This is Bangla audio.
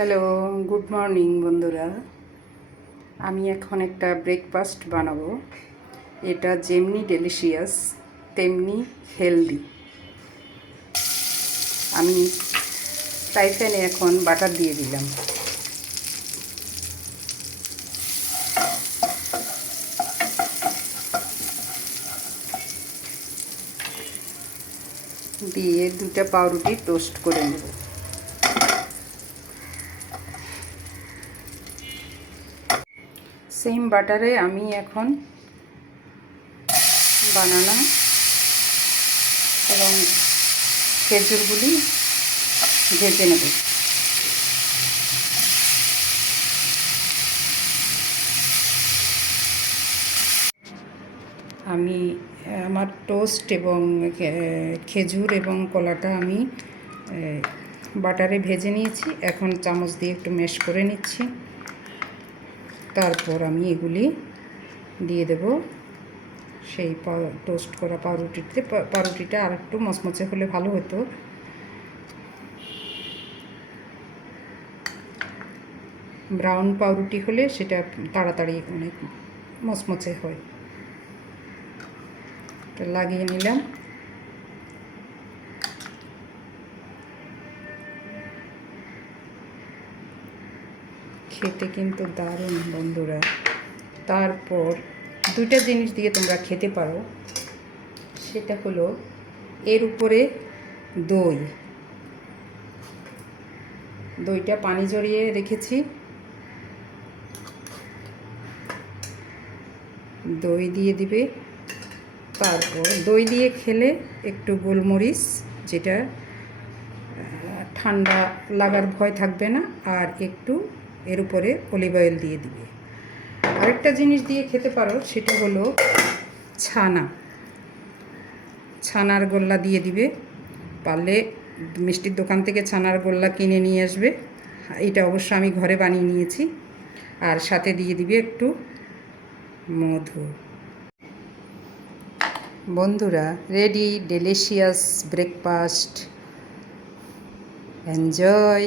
হ্যালো, গুড মর্নিং বন্ধুরা। আমি এখন একটা ব্রেকফাস্ট বানাবো। এটা যেমনি ডেলিশিয়াস তেমনি হেলদি। আমি ফ্রাই প্যানে এখন বাটার দিয়ে দিলাম। দিয়ে দুটা পাউরুটি টোস্ট করে নেব। সেম বাটারে আমি এখন বানানা এবং খেজুরগুলি ভেজে নেব। আমি আমার টোস্ট এবং খেজুর এবং কলাটা আমি বাটারে ভেজে নিয়েছি। এখন চামচ দিয়ে একটু ম্যাশ করে নিচ্ছি। তারপর আমি এগুলি দিয়ে দেব সেই টোস্ট করা পাউরুটিতে। পাউরুটিটা আর একটু মচমচে হলে ভালো হতো। ব্রাউন পাউরুটি হলে সেটা তাড়াতাড়ি অনেক মচমচে হয়। লাগিয়ে নিলাম। খেতে কিন্তু দারুণ বন্ধুরা। তারপর দুইটা জিনিস দিয়ে তোমরা খেতে পারো, সেটা হলো এর উপরে দইটা পানি জড়িয়ে রেখেছি। দই দিয়ে দিবে। তারপর দই দিয়ে খেলে একটু গোলমরিচ, যেটা ঠান্ডা লাগার ভয় থাকবে না, আর একটু এর উপরে অলিভ অয়েল দিয়ে দিবে। আরেকটা জিনিস দিয়ে খেতে পারো, সেটা হলো ছানার গোল্লা দিয়ে দিবে। পারলে মিষ্টির দোকান থেকে ছানার গোল্লা কিনে নিয়ে আসবে। এটা অবশ্য আমি ঘরে বানিয়ে নিয়েছি। আর সাথে দিয়ে দিবে একটু মধু। বন্ধুরা, রেডি ডেলিশিয়াস ব্রেকফাস্ট। এনজয়।